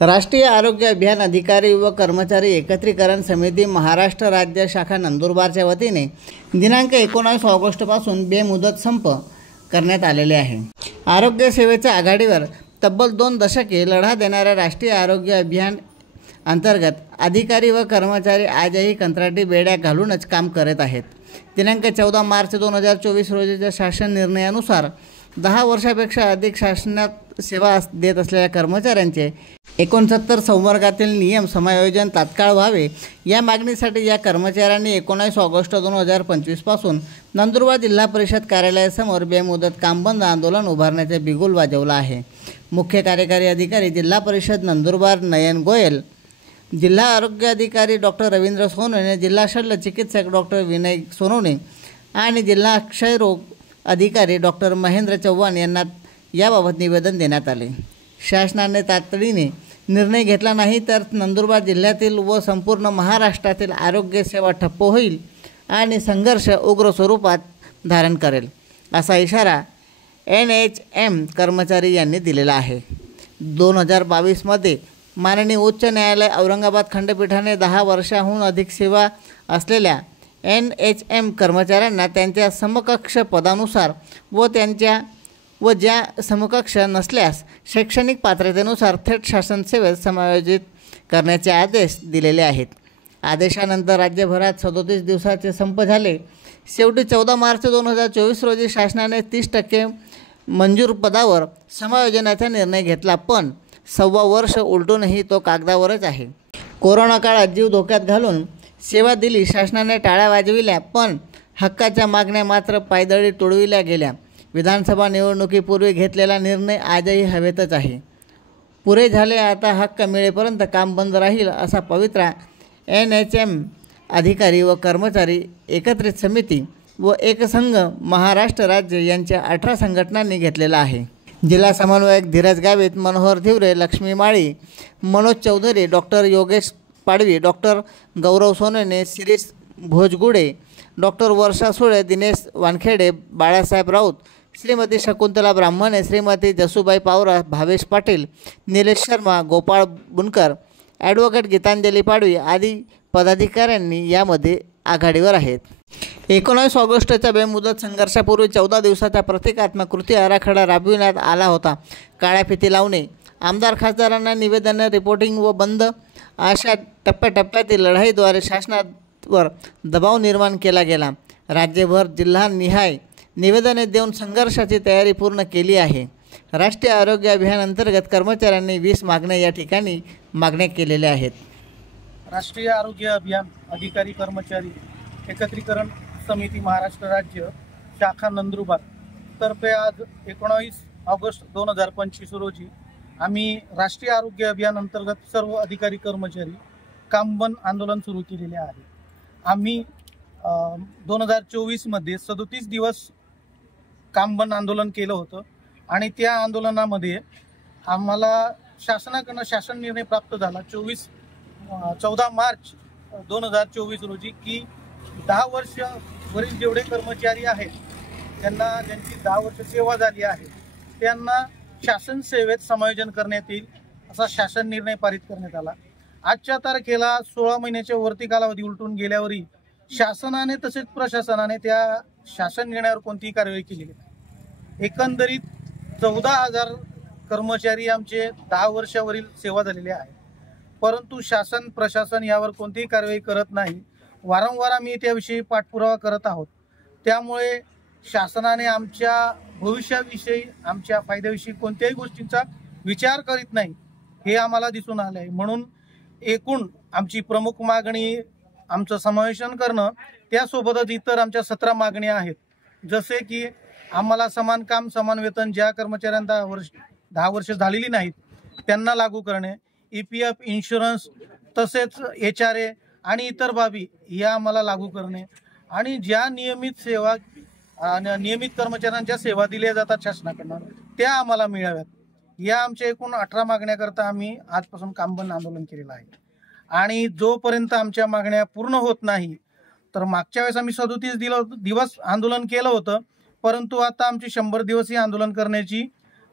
राष्ट्रीय आरोग्य अभियान अधिकारी व कर्मचारी एकत्रीकरण समिती महाराष्ट्र राज्य शाखा नंदुरबारच्या वतीने दिनांक 19 ऑगस्टपासून बेमुदत संप करण्यात आलेले आहे। आरोग्य सेवेच्या आघाडीवर तब्बल 2 दशके लढा देणाऱ्या राष्ट्रीय आरोग्य अभियान अंतर्गत अधिकारी व कर्मचारी आजही कंत्राटी बेड्या घालूनच काम करत आहेत। दिनांक 14 मार्च 2024 रोजीच्या शासन निर्णयानुसार 10 वर्षापेक्षा अधिक शासनात सेवा देत असलेल्या कर्मचाऱ्यांचे 69 संवर्गातील नियम समायोजन तात्काळ व्हावे या मागणीसाठी या कर्मचाऱ्यांनी 19 ऑगस्ट 2025 पासून नंदुरबार जिल्हा परिषद कार्यालयासमोर बेमुदत काम बंद आंदोलन उभारण्याचे बिगुल वाजवला आहे। मुख्य कार्यकारी अधिकारी जिल्हा परिषद नंदुरबार नयन गोयल, जिल्हा आरोग्य अधिकारी डॉक्टर रवींद्र सोनवणे, जिल्हा शल्य चिकित्सक डॉक्टर विनय सोनवणे आणि जिल्हा क्षयरोग अधिकारी डॉक्टर महेंद्र चव्हाण यांना याबाबत निवेदन देण्यात आले। शासनाने तातडीने निर्णय घेतला नाही तर नंदुरबार जिल्ह्यातील व संपूर्ण महाराष्ट्रातील आरोग्य सेवा ठप्प होईल आणि संघर्ष उग्र स्वरूपात धारण करेल, असा इशारा NHM कर्मचारी यांनी दिलेला आहे। 2022 मध्ये माननीय उच्च न्यायालय औरंगाबाद खंडपीठाने 10 वर्षाहून अधिक सेवा असलेल्या NHM कर्मचाऱ्यांना त्यांच्या समकक्ष पदानुसार व ज्या समकक्ष नसल्यास शैक्षणिक पात्रतेनुसार थेट शासन सेवेत समायोजित करण्याचे आदेश दिलेले आहेत। आदेशानंतर राज्यभरात 37 दिवसाचे संप झाले। शेवटी 14 मार्च 2024 रोजी शासनाने 30% मंजूर पदावर समायोजनाचा निर्णय घेतला, पण 1.25 वर्ष उलटूनही तो कागदावरच आहे। कोरोना काळात जीव धोक्यात घालून सेवा दिली, शासनाने टाळ्या वाजविल्या, पण हक्काच्या मागण्या मात्र पायदळी तुडविल्या गेल्या। विधानसभा निवडणुकीपूर्वी घेतलेला निर्णय आजही हवेतच आहे। पुरे झाले, आता हक्क मिळेपर्यंत काम बंद राहील, असा पवित्रा NHM अधिकारी व कर्मचारी एकत्रित समिती व एकसंघ महाराष्ट्र राज्य यांच्या 18 संघटनांनी घेतलेला आहे। जिल्हा समन्वयक धीरज गावित, मनोहर धिवरे, लक्ष्मी माळी, मनोज चौधरी, डॉक्टर योगेश पाडवी, डॉक्टर गौरव सोनवणे, शिरीष भोजगुडे, डॉक्टर वर्षा सुळे, दिनेश वानखेडे, बाळासाहेब राऊत, श्रीमती शकुंतला ब्राह्मणे, श्रीमती जसूबाई पावरा, भावेश पाटील, निलेश शर्मा, गोपाळ बुनकर, ॲडव्होकेट गीतांजली पाडवी आदी पदाधिकाऱ्यांनी यामध्ये आघाडीवर आहेत। 19 ऑगस्टच्या बेमुदत संघर्षापूर्वी 14 दिवसाचा प्रतिकात्मक कृती आराखडा राबविण्यात आला होता। काळ्या फिती लावणे, आमदार खासदारांना निवेदने, रिपोर्टिंग व बंद अशा टप्प्याटप्प्यातील लढाईद्वारे शासनावर दबाव निर्माण केला गेला। राज्यभर जिल्हानिहाय निवेदने देऊन संघर्षाची तयारी पूर्ण केली आहे। राष्ट्रीय आरोग्य अभियान अंतर्गत कर्मचाऱ्यांनी 20 मागण्या या ठिकाणी मागण्या केलेल्या आहेत। राष्ट्रीय आरोग्य अभियान अधिकारी कर्मचारी एकत्रीकरण समिती महाराष्ट्र राज्य शाखा नंदुरबार तर्फे आज 19 ऑगस्ट 2025 रोजी आम्ही राष्ट्रीय आरोग्य अभियान अंतर्गत सर्व अधिकारी कर्मचारी कामबंद आंदोलन सुरू केलेले आहे। आम्ही 2024 मध्ये 37 दिवस कामबंद आंदोलन केलं होतं आणि त्या आंदोलनामध्ये आम्हाला शासनाकडून शासन निर्णय प्राप्त झाला 14 मार्च 2024 रोजी की 10 वर्ष वरील जेवढे कर्मचारी आहेत त्यांना ज्यांची 10 वर्ष सेवा झाली आहे त्यांना शासन सेवेत समायोजन करण्यात येईल असा शासन निर्णय पारित करण्यात आला। आजच्या तारखेला 16 महिन्याच्या वरती कालावधी उलटून गेल्यावरही शासनाने तसेच प्रशासनाने त्या शासन निर्णयावर कोणतीही कारवाई केली नाही। एकंदरीत 14,000 कर्मचारी आमचे 10 वर्षावरील सेवा झालेले आहे, परंतु शासन प्रशासन यावर कोणतीही कारवाई करत नाही। वारंवार आम्ही त्याविषयी पाठपुरावा करत आहोत, त्यामुळे शासनाने आमच्या भविष्याविषयी आमच्या फायद्याविषयी कोणत्याही गोष्टींचा विचार करीत नाही हे आम्हाला दिसून आले आहे। म्हणून एकूण आमची प्रमुख मागणी आमचं समावेशन करणं, त्यासोबतच इतर आमच्या 17 मागण्या आहेत, जसे की आम्हाला समान काम समान वेतन ज्या कर्मचाऱ्यांना 10 वर्ष झालेली नाहीत त्यांना लागू करणे, EPF इन्शुरन्स तसेच HRA आणि इतर बाबी या आम्हाला लागू करणे आणि ज्या नियमित कर्मचाऱ्यांच्या सेवा दिल्या जातात शासनाकडून त्या आम्हाला मिळाव्यात, या आमच्या एकूण 18 मागण्याकरता आम्ही आजपासून कामबंद आंदोलन केलेलं आहे। आणि जोपर्यंत आमच्या मागण्या पूर्ण होत नाही, तर मागच्या वेळेस आम्ही 37 दिवस आंदोलन केलं होतं, परंतु आता आमची 100 दिवसीय आंदोलन करण्याची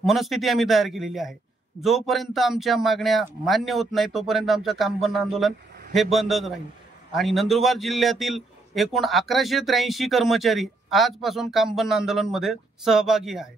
मनस्थिती आम्ही तयार केलेली आहे। जोपर्यंत आमच्या मागण्या मान्य होत नाही तोपर्यंत आमचं काम बंद आंदोलन हे बंदच राहील। आणि नंदुरबार जिल्ह्यातील एकूण 1183 कर्मचारी आजपासून काम बंद आंदोलनमध्ये सहभागी आहेत।